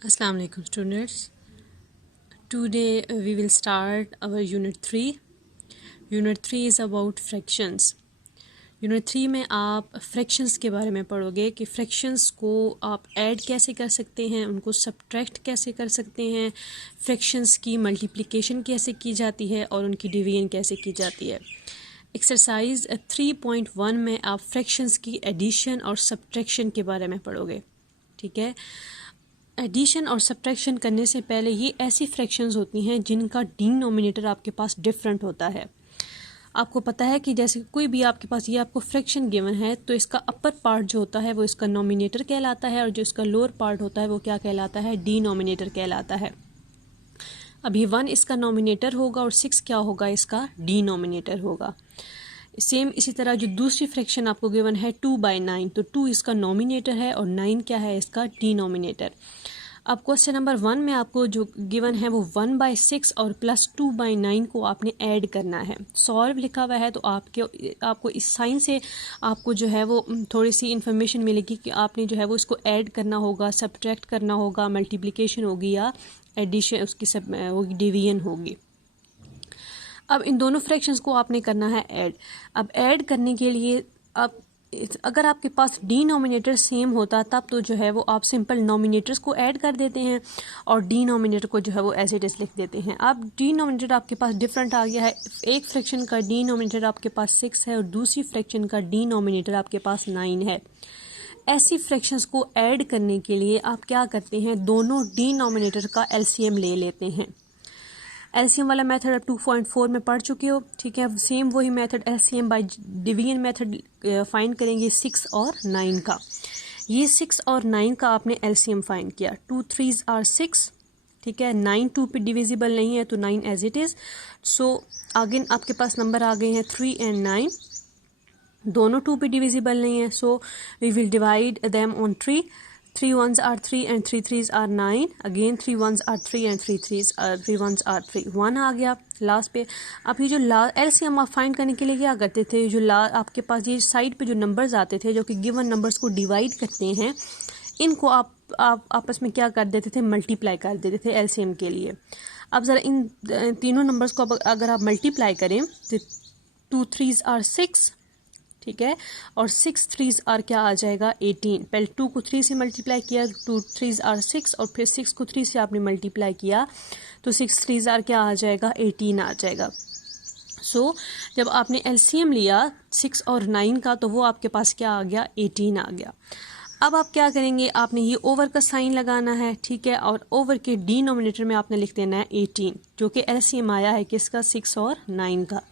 Assalamu alaikum students. Today we will start our unit 3. Unit 3 is about fractions. Unit 3 में आप fractions के बारे में पढ़ोगे कि fractions को आप ऐड कैसे कर सकते हैं, उनको subtract कैसे कर सकते हैं, fractions की multiplication कैसे की जाती है और उनकी division कैसे की जाती है. एक्सरसाइज 3.1 में आप fractions की addition और subtraction के बारे में पढ़ोगे. ठीक है. एडिशन और सब्ट्रैक्शन करने से पहले ये ऐसी फ्रैक्शंस होती हैं जिनका डिनोमिनेटर आपके पास डिफरेंट होता है. आपको पता है कि जैसे कोई भी आपके पास ये आपको फ्रैक्शन गिवन है तो इसका अपर पार्ट जो होता है वो इसका नोमिनेटर कहलाता है और जो इसका लोअर पार्ट होता है वो क्या कहलाता है, डिनोमिनेटर कहलाता है. अभी 1 इसका नोमिनेटर होगा और 6 क्या होगा, इसका डिनोमिनेटर होगा. सेम इसी तरह जो दूसरी फ्रैक्शन आपको गिवन है 2/9, तो 2 इसका नोमिनेटर है और 9 क्या है, इसका डिनोमिनेटर. अब क्वेश्चन नंबर 1 में आपको जो गिवन है वो 1/6 और प्लस 2/9 को आपने ऐड करना है. सॉल्व लिखा हुआ है तो आपको इस साइन से आपको जो है वो थोड़ी सी इन्फॉर्मेशन मिलेगी कि आपने जो है वो इसको ऐड करना होगा, सब्ट्रैक्ट करना होगा, मल्टीप्लिकेशन होगी या एडिशन उसकी सब होगी, डिवीजन होगी. अब इन दोनों फ्रैक्शंस को आपने करना है ऐड. अब ऐड करने के लिए अब अगर आपके पास डिनोमिनेटर सेम होता तब तो जो है वो आप सिंपल नोमिनेटर्स को ऐड कर देते हैं और डिनोमिनेटर को जो है वो एज इट इज़ लिख देते हैं. अब डिनोमिनेटर आपके पास डिफरेंट आ गया है. एक फ्रैक्शन का डिनोमिनेटर आपके पास 6 है और दूसरी फ्रैक्शन का डिनोमिनेटर आपके पास 9 है. ऐसी फ्रैक्शंस को ऐड करने के लिए आप क्या करते हैं, दोनों डिनोमिनेटर का एलसीएम ले लेते हैं. एलसीएम वाला मेथड आप 2.4 में पढ़ चुके हो. ठीक है. सेम वही method LCM by division method find करेंगे 6 और 9 का. ये 6 और 9 का आपने एलसीएम फाइंड किया. 2 3s आर 6. ठीक है. 9 2 पे डिविजिबल नहीं है तो 9 एज इट इज़. सो आगे आपके पास नंबर आ गए हैं 3 and 9. दोनों 2 पे डिविजिबल नहीं है so we will divide them on 3. 3 1s are 3 and 3 3s are 9. Again 3 1s are 3 and 3 1s are 3. 1 आ गया लास्ट पे. अब ये जो एलसीएम आप फाइंड करने के लिए क्या करते थे, जो आपके पास ये साइड पे जो नंबर्स आते थे जो कि गिवन नंबर्स को डिवाइड करते हैं, इनको आप आपस में क्या कर देते थे, मल्टीप्लाई कर देते थे एलसीएम के लिए. अब ज़रा इन तीनों नंबर्स को अगर आप मल्टीप्लाई करें तो 2 3s are 6. ठीक है. और 6 3s आर क्या आ जाएगा, 18. पहले 2 को 3 से मल्टीप्लाई किया, 2 3s आर 6 और फिर 6 को 3 से आपने मल्टीप्लाई किया तो 6 3s आर क्या आ जाएगा, 18 आ जाएगा. सो जब आपने एलसीएम लिया 6 और 9 का तो वो आपके पास क्या आ गया, 18 आ गया. अब आप क्या करेंगे, आपने ये ओवर का साइन लगाना है. ठीक है. और ओवर के डिनोमिनेटर में आपने लिख देना है 18 जो कि एलसीएम आया है किसका, 6 और 9 का.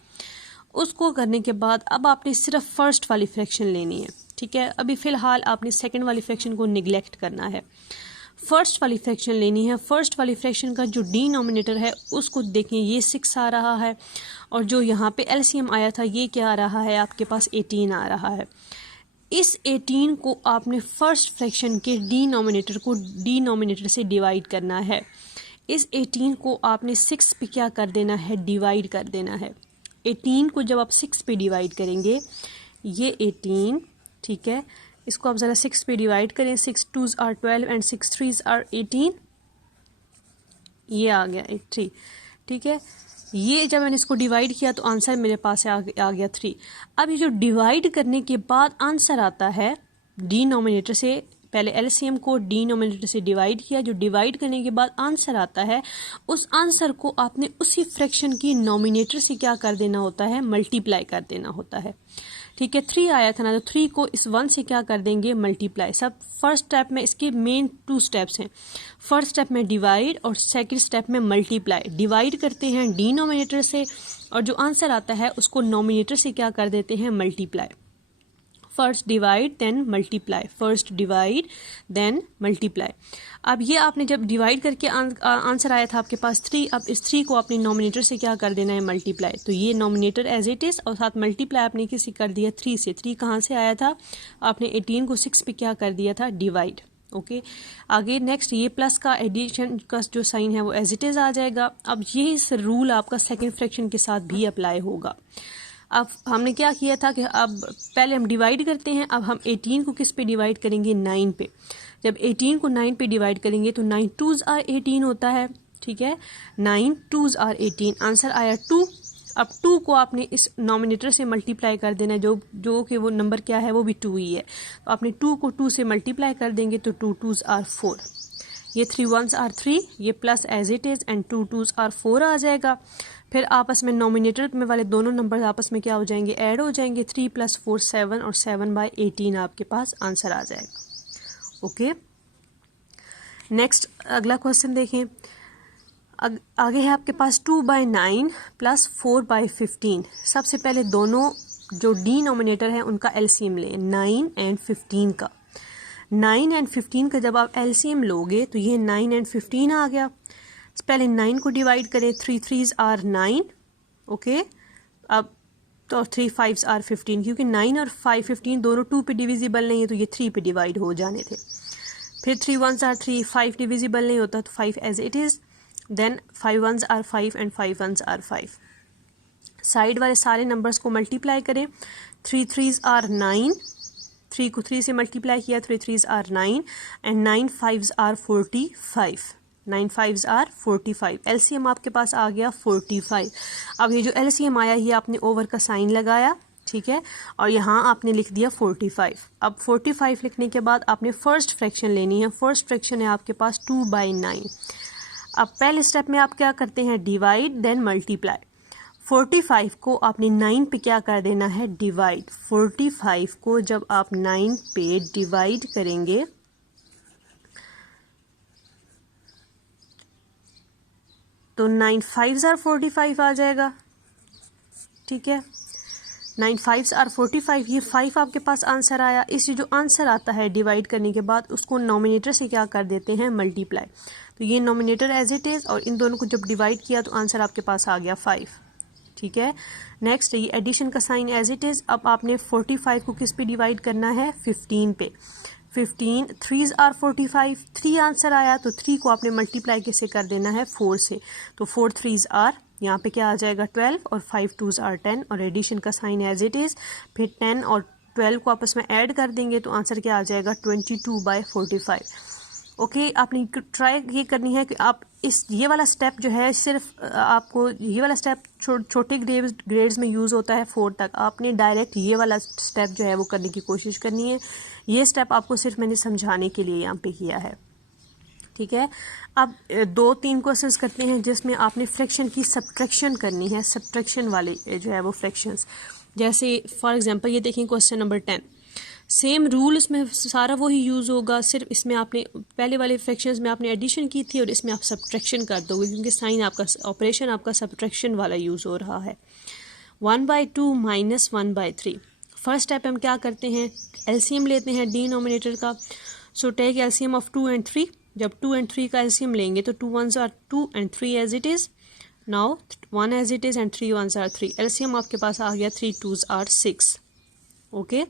उसको करने के बाद अब आपने सिर्फ फर्स्ट वाली फ्रैक्शन लेनी है. ठीक है. अभी फ़िलहाल आपने सेकंड वाली फ्रैक्शन को निगलेक्ट करना है. फर्स्ट वाली फ्रैक्शन लेनी है. फर्स्ट वाली फ्रैक्शन का जो डिनोमिनेटर है उसको देखें, ये 6 आ रहा है और जो यहाँ पे एलसीएम आया था ये क्या आ रहा है, आपके पास 18 आ रहा है. इस 18 को आपने फर्स्ट फ्रैक्शन के डिनोमिनेटर से डिवाइड करना है. इस 18 को आपने 6 पे क्या कर देना है, डिवाइड कर देना है. 18 को जब आप 6 पे डिवाइड करेंगे, ये 18. ठीक है. इसको आप ज़रा 6 पे डिवाइड करें. 6 2s are 12 and 6 3s are 18. ये आ गया 3. ठीक है. ये जब मैंने इसको डिवाइड किया तो आंसर मेरे पास आ गया 3. अब ये जो डिवाइड करने के बाद आंसर आता है डिनोमिनेटर से, पहले एलसीएम को डिनोमिनेटर से डिवाइड किया, जो डिवाइड करने के बाद आंसर आता है उस आंसर को आपने उसी फ्रैक्शन की नोमिनेटर से क्या कर देना होता है, मल्टीप्लाई कर देना होता है. ठीक है. 3 आया था ना, तो 3 को इस 1 से क्या कर देंगे, मल्टीप्लाई. सब फर्स्ट स्टेप में इसके मेन 2 स्टेप्स हैं. फर्स्ट स्टेप में डिवाइड और सेकंड स्टेप में मल्टीप्लाई. डिवाइड करते हैं डिनोमिनेटर से और जो आंसर आता है उसको नोमिनेटर से क्या कर देते हैं, multiply. First divide then multiply, first divide then multiply. अब ये आपने जब डिवाइड करके आंसर आया था आपके पास 3, अब इस 3 को आपने नोमिनेटर से क्या कर देना है, मल्टीप्लाई. तो ये नोमिनेटर एज इट इज़ और साथ मल्टीप्लाई आपने किसी कर दिया 3 से. 3 कहाँ से आया था, आपने 18 को 6 पे क्या कर दिया था, डिवाइड. ओके. आगे नेक्स्ट ये प्लस का एडिशन का जो साइन है वो एज इट इज़ आ जाएगा. अब ये इस रूल आपका सेकेंड फ्रैक्शन के साथ भी अप्लाई होगा. अब हमने क्या किया था कि अब पहले हम डिवाइड करते हैं, अब हम 18 को किस पे डिवाइड करेंगे, 9 पे. जब 18 को 9 पे डिवाइड करेंगे तो 9 2s आर 18 होता है, ठीक है, 9 2s आर 18, आंसर आया 2। अब 2 को आपने इस नॉमिनेटर से मल्टीप्लाई कर देना है, जो कि वो नंबर क्या है वो भी 2 ही है, तो आपने 2 को 2 से मल्टीप्लाई कर देंगे तो 2 2s आर 4, ये 3 1s आर 3, ये plus as it is and 2 2s are 4 आ जाएगा। फिर आपस में नॉमिनेटर में वाले दोनों नंबर आपस में क्या हो जाएंगे, ऐड हो जाएंगे, 3 + 4 7 और 7/18 आपके पास आंसर आ जाएगा। ओके, नेक्स्ट अगला क्वेश्चन देखें। आगे है आपके पास 2/9 + 4/15। सबसे पहले दोनों जो डिनोमिनेटर है उनका एलसीएम लें, 9 और 15 का। 9 और 15 का जब आप एलसीएम लोगे तो ये 9 और 15 आ गया। पहले 9 को डिवाइड करें, 3 3s आर 9, ओके, अब तो 3 5s आर 15, क्योंकि 9 और 5 15 दोनों 2 पे डिविजिबल नहीं है तो ये 3 पे डिवाइड हो जाने थे। फिर 3 1s आर 3, 5 डिविजिबल नहीं होता तो 5 as it is, then 5 1s are 5 and 5 1s are 5। Side वाले सारे नंबर्स को मल्टीप्लाई करें, 3 3s आर 9, 3 को 3 से मल्टीप्लाई किया, 3 3s are 9 and 9 5s are 45, 9 5s are 45। LCM आपके पास आ गया 45। अब ये जो एलसीएम आया ये आपने ओवर का साइन लगाया, ठीक है, और यहाँ आपने लिख दिया 45। अब 45 लिखने के बाद आपने फर्स्ट फ्रैक्शन लेनी है। फर्स्ट फ्रैक्शन है आपके पास 2/9। अब पहले स्टेप में आप क्या करते हैं, डिवाइड देन मल्टीप्लाई। 45 को आपने 9 पे क्या कर देना है, डिवाइड। 45 को जब आप 9 पे डिवाइड करेंगे तो 9 5s आर 45 आ जाएगा, ठीक है, 9 5s आर 45, ये 5 आपके पास आंसर आया। इस जो आंसर आता है डिवाइड करने के बाद उसको नॉमिनेटर से क्या कर देते हैं, मल्टीप्लाई। तो ये नॉमिनेटर एज इट इज़ और इन दोनों को जब डिवाइड किया तो आंसर आपके पास आ गया 5, ठीक है। नेक्स्ट ये एडिशन का साइन एज इट इज़। अब आपने 45 को किस पे डिवाइड करना है, 15 पे। 15 3s आर 45, 3 आंसर आया तो 3 को आपने मल्टीप्लाई किससे कर देना है, 4 से। तो 4 3s आर, यहाँ पे क्या आ जाएगा 12 और 5 2s आर 10 और एडिशन का साइन एज इट इज़। फिर 10 और 12 को आपस में ऐड कर देंगे तो आंसर क्या आ जाएगा, 22/45। ओके, आपने ट्राई ये करनी है कि आप ये वाला स्टेप जो है सिर्फ आपको ये वाला स्टेप छोटे ग्रेड्स में यूज़ होता है 4 तक। आपने डायरेक्ट ये वाला स्टेप जो है वो करने की कोशिश करनी है। ये स्टेप आपको सिर्फ मैंने समझाने के लिए यहाँ पे किया है, ठीक है। अब 2-3 क्वेश्चंस करते हैं जिसमें आपने फ्रैक्शन की सब्ट्रैक्शन करनी है, सब्ट्रैक्शन वाले जो है वो फ्रैक्शंस। जैसे फॉर एग्जांपल ये देखें क्वेश्चन नंबर 10, सेम रूल इसमें सारा वही यूज़ होगा, सिर्फ इसमें आपने पहले वाले फ्रैक्शंस में आपने एडिशन की थी और इसमें आप सब्ट्रैक्शन कर दोगे क्योंकि साइन आपका ऑपरेशन आपका सब्ट्रैक्शन वाला यूज़ हो रहा है। 1/2 - 1/3। फर्स्ट स्टेप हम क्या करते हैं, एलसीएम लेते हैं डिनोमिनेटर का। So take LCM of 2 and 3। जब 2 and 3 का एलसीएम लेंगे तो 2 1s are 2 and 3 as it is. Now 1 as it is and 3 1s are 3। LCM आपके पास आ गया 3 2s आर 6, ओके,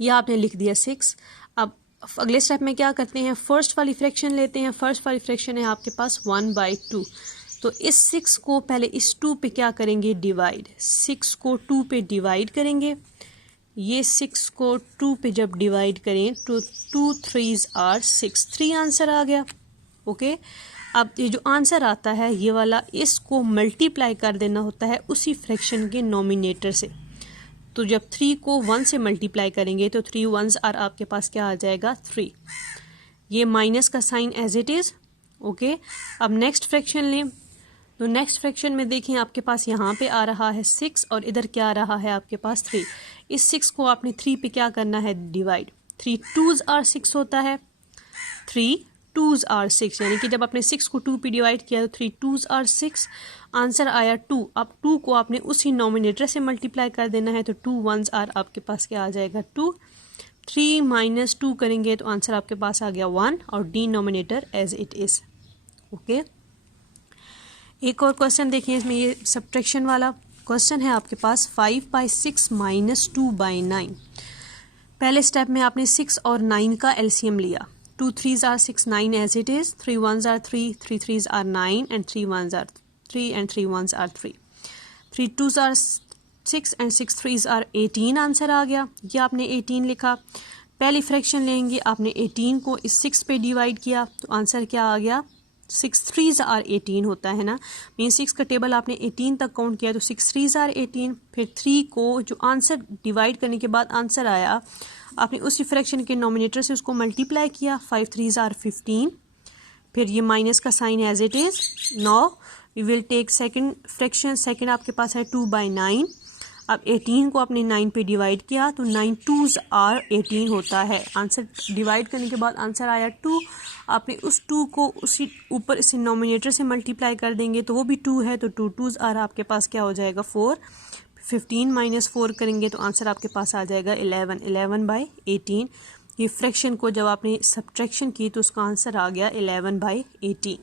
यह आपने लिख दिया 6। अब अगले स्टेप में क्या करते हैं, फर्स्ट वाली फ्रैक्शन लेते हैं। फर्स्ट वाली फ्रैक्शन है आपके पास 1/2। तो इस 6 को पहले इस 2 पे क्या करेंगे, डिवाइड। 6 को 2 पे डिवाइड करेंगे। ये 6 को 2 पे जब डिवाइड करें तो 2 3s आर 6, 3 आंसर आ गया, ओके। अब ये जो आंसर आता है ये वाला, इसको मल्टीप्लाई कर देना होता है उसी फ्रैक्शन के नॉमिनेटर से। तो जब 3 को 1 से मल्टीप्लाई करेंगे तो 3 1s आर आपके पास क्या आ जाएगा, 3। ये माइनस का sign as it is, okay. अब नेक्स्ट फ्रैक्शन लें तो नेक्स्ट फ्रैक्शन में देखें आपके पास यहाँ पे आ रहा है 6 और इधर क्या आ रहा है आपके पास 3। इस 6 को आपने 3 पे क्या करना है, डिवाइड। 3 2s आर 6 होता है, 3 2s आर 6, यानी कि जब आपने 6 को 2 पे डिवाइड किया तो 3 2s आर 6, आंसर आया 2। अब 2 को आपने उसी नॉमिनेटर से मल्टीप्लाई कर देना है तो 2 1s आर आपके पास क्या आ जाएगा, 2। 3 - 2 करेंगे तो आंसर आपके पास आ गया 1 और denominator as it is, okay. एक और क्वेश्चन देखिए, इसमें ये सब्ट्रैक्शन वाला क्वेश्चन है आपके पास 5/6 - 2/9। पहले स्टेप में आपने 6 और 9 का एलसीएम लिया। 2 3s are 6 9 as it is, 3 1s are 3, 3 3s are 9 and 3 1s are 3 and 3 1s are 3। 3 2s are 6 and 6 3s are 18 answer आ गया। ये आपने 18 लिखा। पहली फ्रैक्शन लेंगे, आपने 18 को इस 6 पे डिवाइड किया तो आंसर क्या आ गया, 6 3s are 18 होता है ना। मीन 6 का टेबल आपने 18 तक काउंट किया तो 6 3s are 18। फिर 3 को जो आंसर डिवाइड करने के बाद आंसर आया, आपने उसी फ्रैक्शन के नोमिनेटर से उसको मल्टीप्लाई किया, 5 3s are 15। फिर ये माइनस का sign as it is. Now we will take second fraction, second आपके पास है 2/9। अब 18 को आपने 9 पे डिवाइड किया तो 9 2s are 18 होता है। आंसर डिवाइड करने के बाद आंसर आया 2। आपने उस 2 को उसी ऊपर इसे नोमिनेटर से मल्टीप्लाई कर देंगे तो वो भी 2 है, तो 2 2s are आपके पास क्या हो जाएगा 4। 15 माइनस 4 करेंगे तो आंसर आपके पास आ जाएगा 11। 11/18। ये फ्रैक्शन को जब आपने सब्ट्रैक्शन की तो उसका आंसर आ गया 11/18।